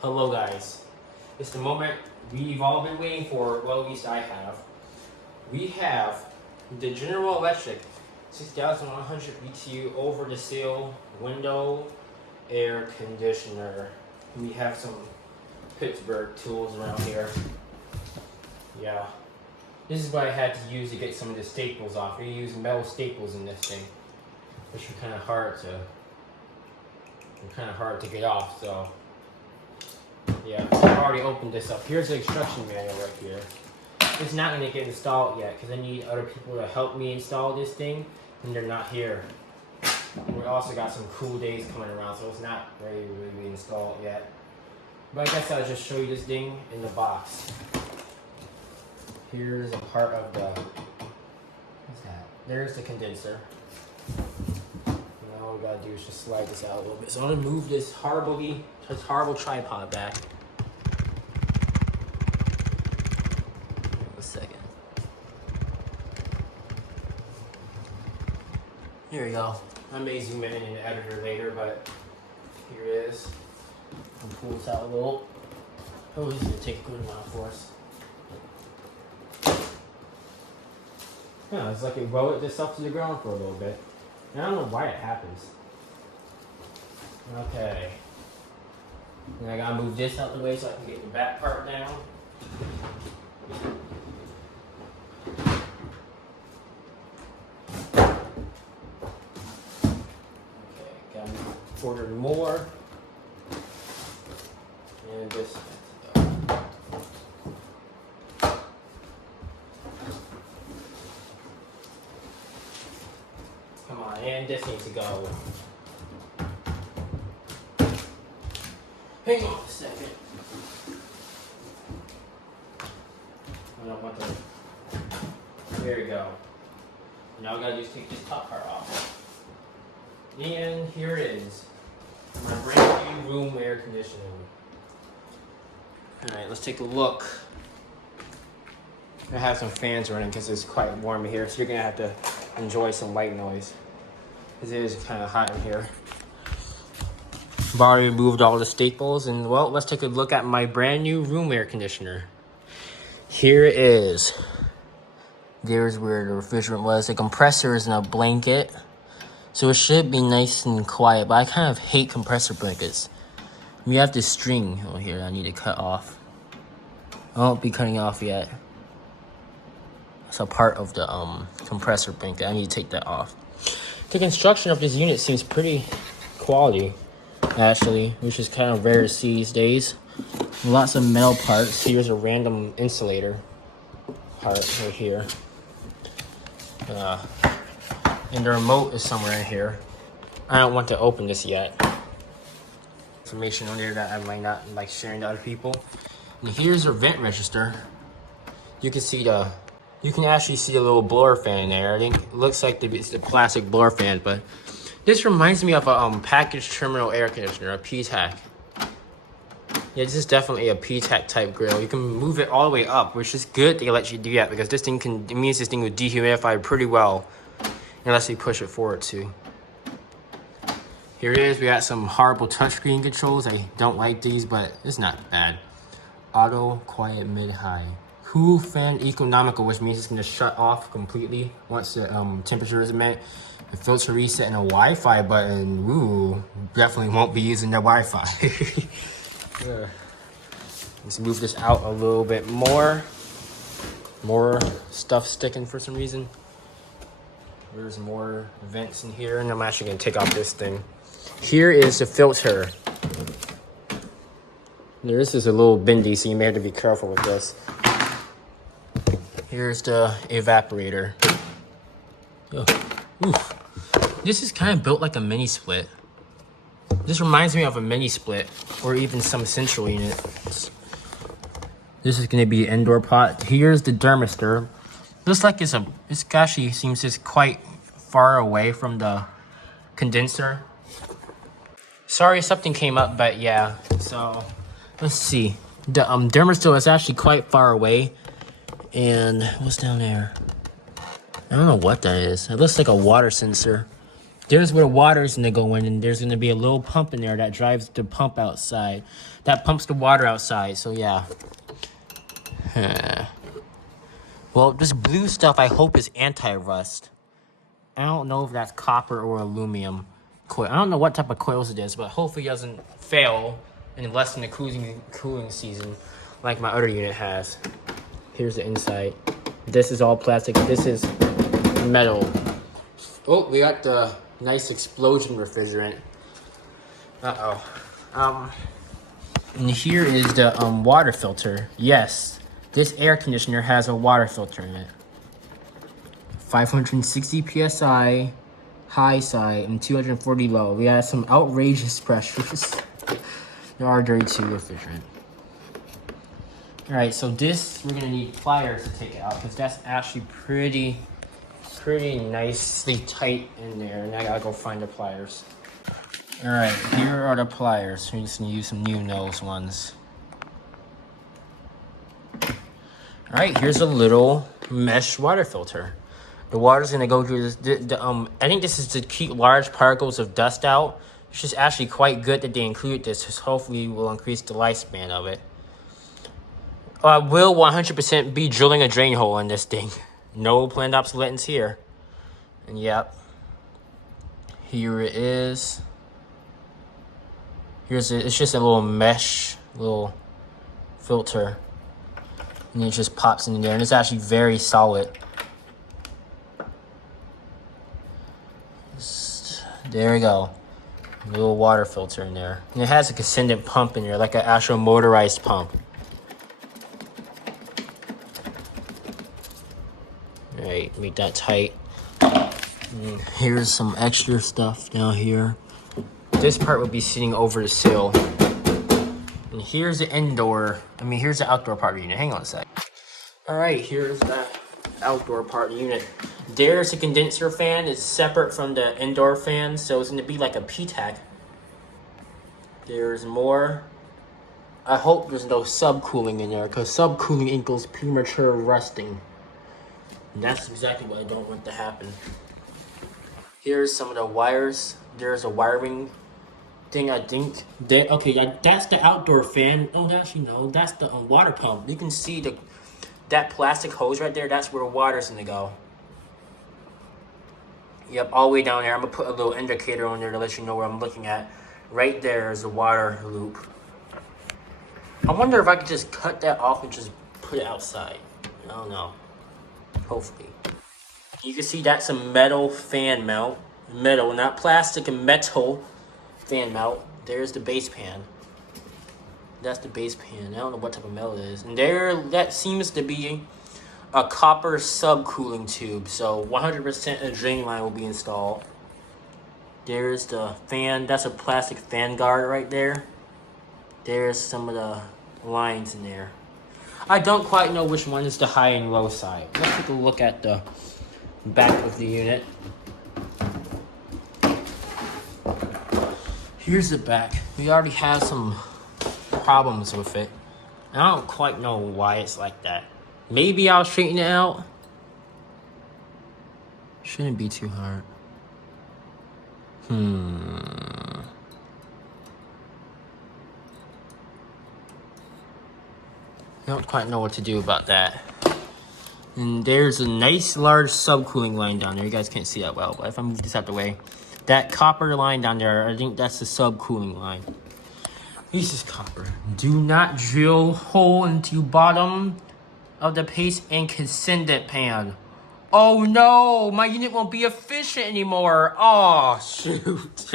Hello guys, it's the moment we've all been waiting for, well at least I have. We have the General Electric 6100 BTU over the seal window air conditioner. We have some Pittsburgh tools around here. Yeah, this is what I had to use to get some of the staples off. We use metal staples in this thing, which are kind of hard to get off, so yeah, I've already opened this up. Here's the instruction manual right here. It's not going to get installed yet because I need other people to help me install this thing, and they're not here. And we also got some cool days coming around, so it's not ready to really be installed yet. But I guess I'll just show you this thing in the box. Here's a part of the, what's that? There's the condenser. All we gotta do is just slide this out a little bit. So I'm gonna move this horrible tripod back. A second. Here we go. I may zoom in the editor later, but here it is. I'll pull this out a little. Oh, this is gonna take a good amount for us. Yeah, it's like it welded this up to the ground for a little bit. I don't know why it happens. Okay. Then I gotta move this out the way so I can get the back part down. Okay, gotta order more. And this. Come on, and this needs to go. Hang on a second. I don't want to. There we go. Now we gotta just take this top part off. And here it is. My brand new room air conditioning. Alright, let's take a look. I have some fans running because it's quite warm in here, so you're gonna have to enjoy some white noise because it is kind of hot in here. I've already removed all the staples, and well, let's take a look at my brand new room air conditioner. Here it is. There's where the refrigerant was. The compressor is in a blanket, so it should be nice and quiet, but I kind of hate compressor blankets. We have this string over here I need to cut off. I won't be cutting off yet. It's a part of the compressor blanket. I need to take that off. The construction of this unit seems pretty quality, actually, which is kind of rare to see these days. Lots of metal parts. Here's a random insulator part right here. And the remote is somewhere in here. I don't want to open this yet. Information on there that I might not like sharing to other people. And here's a vent register. You can see you can actually see a little blower fan in there. I think it looks like it's the plastic blower fan, but this reminds me of a package terminal air conditioner, a PTAC. Yeah, this is definitely a PTAC type grill. You can move it all the way up, which is good they let you do that because it means this thing will dehumidify pretty well unless you push it forward too. Here it is. We got some horrible touchscreen controls. I don't like these, but it's not bad. Auto, quiet, mid-high. Cool fan economical, which means it's going to shut off completely once the temperature is met. The filter reset and a Wi-Fi button. Ooh, definitely won't be using the Wi-Fi. Yeah. Let's move this out a little bit more. More stuff sticking for some reason. There's more vents in here, and I'm actually going to take off this thing. Here is the filter. This is a little bendy, so you may have to be careful with this. Here's the evaporator. Oh, oof. This is kind of built like a mini split. This reminds me of a mini split or even some central units. This is going to be an indoor pot. Here's the thermistor. Looks like it's actually seems just quite far away from the condenser. Sorry, something came up, but yeah. So let's see. The thermistor is actually quite far away. And what's down there? I don't know what that is. It looks like a water sensor. There's where the water's gonna go in, and there's gonna be a little pump in there that drives the pump outside. That pumps the water outside, so yeah. Well, this blue stuff I hope is anti-rust. I don't know if that's copper or aluminum coil. I don't know what type of coils it is, but hopefully it doesn't fail in less than the cooling season like my other unit has. Here's the inside. This is all plastic. This is metal. Oh, we got the nice explosion refrigerant. And here is the water filter. Yes, this air conditioner has a water filter in it. 560 psi high side and 240 low. We have some outrageous pressures. There are dirty too refrigerant. All right, so this we're gonna need pliers to take it out because that's actually pretty nicely tight in there, and I gotta go find the pliers. All right, here are the pliers. We're just gonna use some new nose ones. All right, here's a little mesh water filter. The water's gonna go through this. I think this is to keep large particles of dust out. It's just actually quite good that they include this, because hopefully will increase the lifespan of it. I will 100% be drilling a drain hole in this thing. No planned obsolescence here. And yep, here it is. It's just a little mesh, little filter. And it just pops in there, and it's actually very solid. There we go. A little water filter in there. And it has a descendant pump in there, like an actual motorized pump. Alright, make that tight. And here's some extra stuff down here. This part will be sitting over the sill. And here's the here's the outdoor part of the unit. Hang on a sec. Alright, here's the outdoor part of the unit. There's a condenser fan. It's separate from the indoor fan, so it's going to be like a PTAC. There's more. I hope there's no subcooling in there, because subcooling equals premature rusting. And that's exactly what I don't want to happen. Here's some of the wires. There's a wiring thing, I think. That's the outdoor fan. Oh, actually, no. That's the water pump. You can see that plastic hose right there. That's where the water's going to go. Yep, all the way down there. I'm going to put a little indicator on there to let you know where I'm looking at. Right there is the water loop. I wonder if I could just cut that off and just put it outside. I don't know. Hopefully. You can see that's a metal fan mount. Metal, not plastic, and metal fan mount. There's the base pan. That's the base pan. I don't know what type of metal it is. And that seems to be a copper subcooling tube, so 100% a drain line will be installed. There's the fan. That's a plastic fan guard right there. There's some of the lines in there. I don't quite know which one is the high and low side. Let's take a look at the back of the unit. Here's the back. We already have some problems with it. I don't quite know why it's like that. Maybe I'll straighten it out. Shouldn't be too hard. I don't quite know what to do about that. And there's a nice large subcooling line down there. You guys can't see that well, but if I move this out the way, that copper line down there, I think that's the subcooling line. This is copper. Do not drill hole into bottom of the paste incandescent pan. Oh no, my unit won't be efficient anymore. Oh shoot.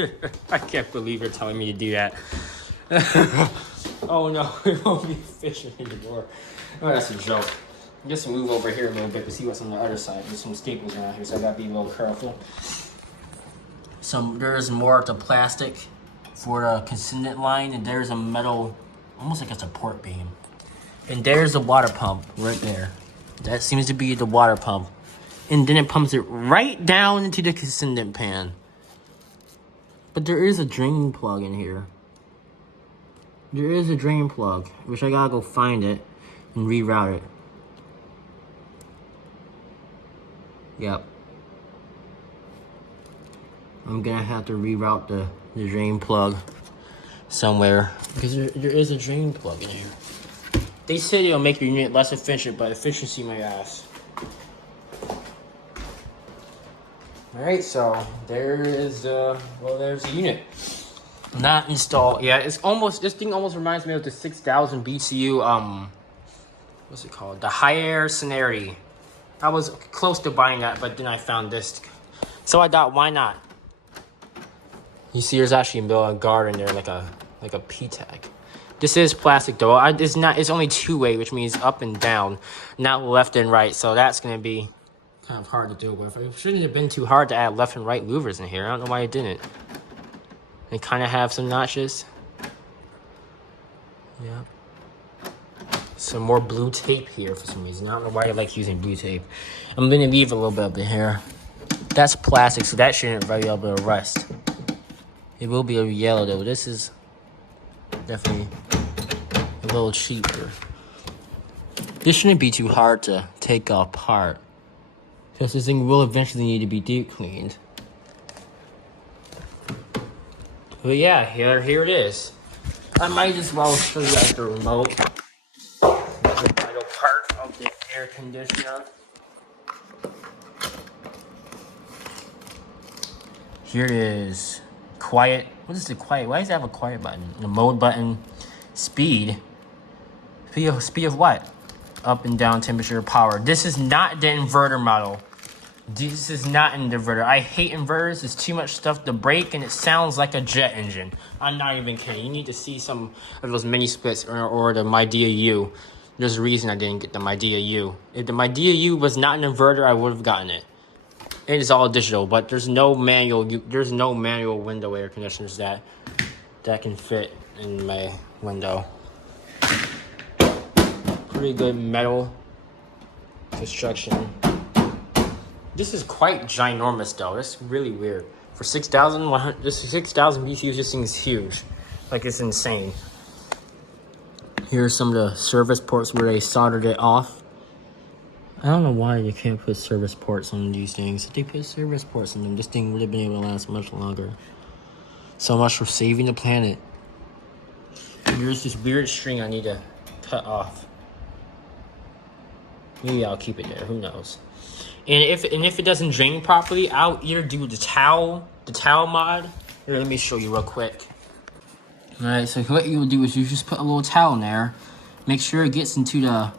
I can't believe you're telling me to do that. Oh no, it won't be efficient anymore. Oh, that's a joke. Just move over here a little bit to see what's on the other side. There's some staples around here, so I gotta be a little careful. There's more of the plastic for the consendant line, and there's a metal, almost like a support beam. And there's the water pump right there. That seems to be the water pump. And then it pumps it right down into the consendant pan. But there is a drain plug in here. There is a drain plug, which I gotta go find it and reroute it. Yep. I'm gonna have to reroute the drain plug somewhere because there is a drain plug in here. They say it'll make your unit less efficient, but efficiency my ass. Alright, so there is there's the unit. Not installed. Yeah, it's almost, this thing almost reminds me of the 6,000 BTU, what's it called? The high air Scenario. I was close to buying that, but then I found this. So I thought, why not? You see, there's actually a guard in there, like a P tag. This is plastic though. It's not. It's only two-way, which means up and down, not left and right. So that's gonna be kind of hard to deal with. It shouldn't have been too hard to add left and right louvers in here. I don't know why it didn't. They kind of have some notches. Yeah. Some more blue tape here for some reason. I don't know why I like using blue tape. I'm gonna leave a little bit of it here. That's plastic, so that shouldn't be able to rust. It will be a yellow though. This is definitely a little cheaper. This shouldn't be too hard to take apart, because this thing will eventually need to be deep cleaned. But yeah, here it is. I might as well show you guys the remote. The vital part of the air conditioner. Here it is. Quiet. What is the quiet? Why does it have a quiet button? The mode button. Speed. Speed of what? Up and down, temperature, power. This is not the inverter model. This is not an inverter. I hate inverters. There's too much stuff to break, and it sounds like a jet engine. I'm not even kidding. You need to see some of those mini splits or the Midea U. There's a reason I didn't get the Midea U. If the Midea U was not an inverter, I would have gotten it. It is all digital, but there's no manual. There's no manual window air conditioners that can fit in my window. Pretty good metal construction. This is quite ginormous though. That's really weird. For 6,000, this 6,000 BTUs, this thing is huge. Like, it's insane. Here's some of the service ports where they soldered it off. I don't know why you can't put service ports on these things. If they put service ports on them, this thing would have been able to last much longer. So much for saving the planet. Here's this weird string I need to cut off. Maybe I'll keep it there. Who knows? And if it doesn't drain properly, I'll either do the towel mod. Here, let me show you real quick. Alright, so what you'll do is you just put a little towel in there, make sure it gets into the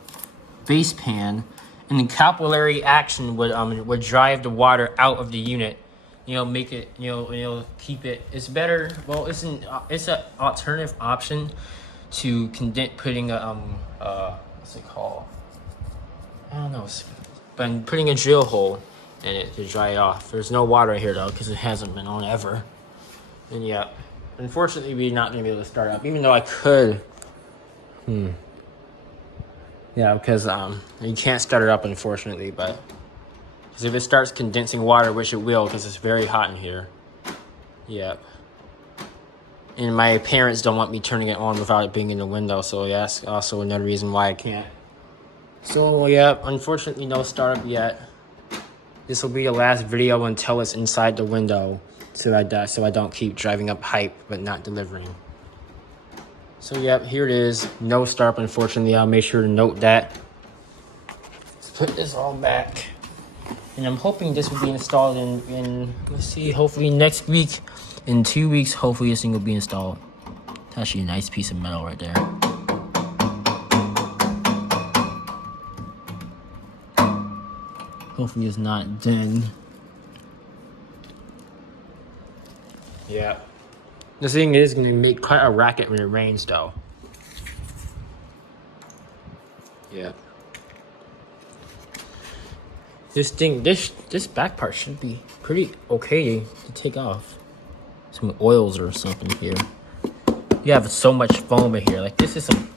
base pan, and the capillary action would drive the water out of the unit. You know, make it, keep it. It's better. Well, it's an alternative option to putting a what's it called? I don't know. But putting a drill hole in it to dry it off. There's no water here though, because it hasn't been on ever. And yeah, unfortunately, we're not gonna be able to start up, even though I could. Yeah, because you can't start it up, unfortunately. But because if it starts condensing water, which it will, because it's very hot in here. Yep. And my parents don't want me turning it on without it being in the window, so yeah, that's also another reason why I can't. So yeah, unfortunately no startup yet. This will be the last video until it's inside the window, so I don't keep driving up hype but not delivering. So yep, here it is. No startup, unfortunately. I'll make sure to note that. Let's put this all back. And I'm hoping this will be installed in let's see, hopefully next week. In 2 weeks, hopefully this thing will be installed. It's actually a nice piece of metal right there. Hopefully it's not dinged. Yeah. This thing is going to make quite a racket when it rains though. Yeah. This thing, this back part should be pretty okay to take off. Some oils or something here. You have so much foam in here. Like, this is some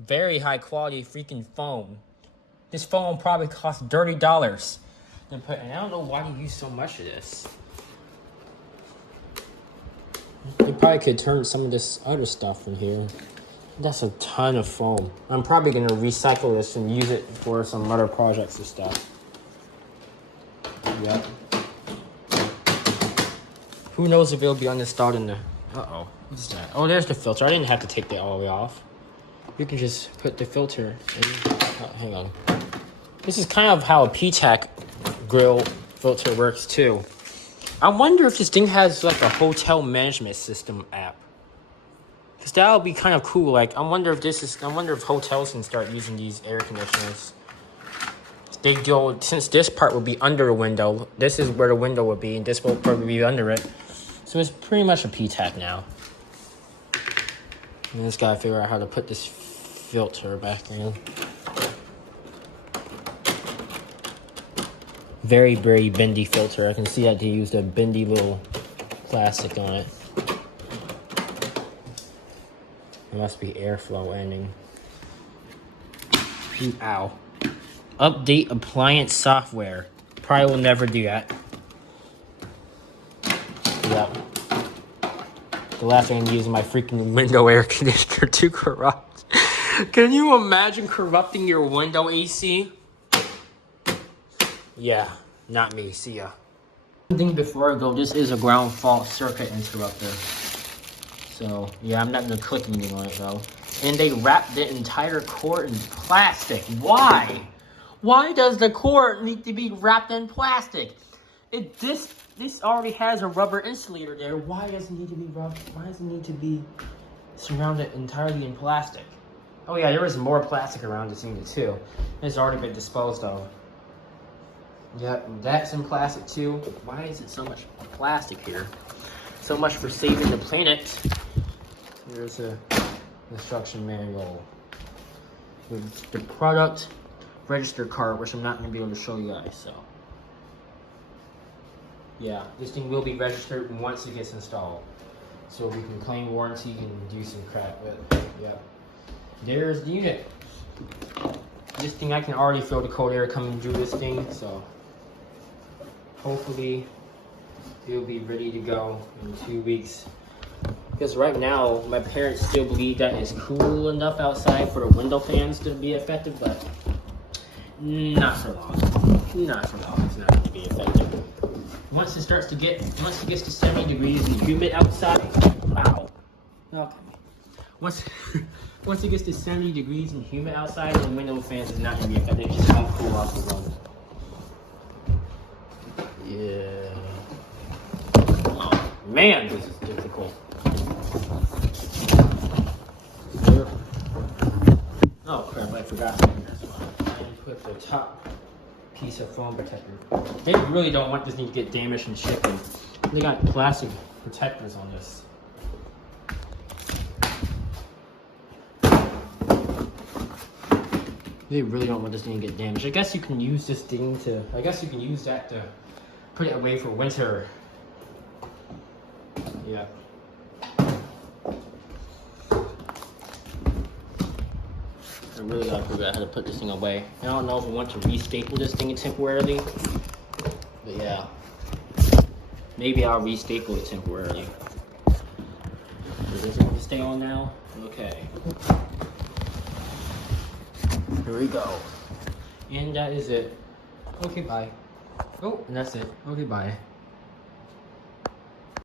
very high quality freaking foam. This foam probably costs $30. And I don't know why you use so much of this. You probably could turn some of this other stuff in here. That's a ton of foam. I'm probably gonna recycle this and use it for some other projects and stuff. Yep. Who knows if it'll be uninstalled in the... Uh-oh. What's that? Oh, there's the filter. I didn't have to take that all the way off. You can just put the filter in. Oh, hang on. This is kind of how a PTAC grill filter works too. I wonder if this thing has like a hotel management system app. Cause that would be kind of cool. Like, I wonder if hotels can start using these air conditioners. They go, since this part would be under the window, this is where the window would be, and this will probably be under it. So it's pretty much a PTAC now. And just gotta figure out how to put this filter back in. Very, very bendy filter. I can see that they used a bendy little plastic on it. It must be airflow ending. Ooh, ow. Update appliance software. Probably will never do that. Yep. The last thing I'm using my freaking window air conditioner to corrupt. Can you imagine corrupting your window AC? Yeah, not me. See ya. One thing before I go, this is a ground fault circuit interrupter. So, yeah, I'm not gonna click anything on it though. And they wrapped the entire cord in plastic. Why? Why does the cord need to be wrapped in plastic? This already has a rubber insulator there. Why does it need to be rubbed? Why does it need to be surrounded entirely in plastic? Oh yeah, there was more plastic around this thing too. It's already been disposed of. Yep, that's in plastic too. Why is it so much plastic here? So much for saving the planet. There's a instruction manual with the product register card, which I'm not going to be able to show you guys, so. Yeah, this thing will be registered once it gets installed. So we can claim warranty and do some crap with it. Yeah. There's the unit. This thing, I can already feel the cold air coming through this thing, so. Hopefully, it'll be ready to go in 2 weeks. Because right now, my parents still believe that it's cool enough outside for the window fans to be effective, but not for long. Not for long. It's not going to be effective. Once it gets to 70 degrees and humid outside, wow. Okay. Once it gets to 70 degrees and humid outside, the window fans is not going to be effective. It just won't cool off the room. Yeah. Oh, man, this is difficult. Oh crap, I forgot something as well. I put the top piece of foam protector. They really don't want this thing to get damaged in shipping. They got plastic protectors on this. They really don't want this thing to get damaged. I guess you can use this thing to, I guess you can use that to put it away for winter. Yeah. I really gotta figure out how to put this thing away. I don't know if I want to restaple this thing temporarily, but yeah. Maybe I'll restaple it temporarily. Is this going to stay on now? Okay. Here we go. And that is it. Okay, bye. Oh, and that's it. Okay, bye.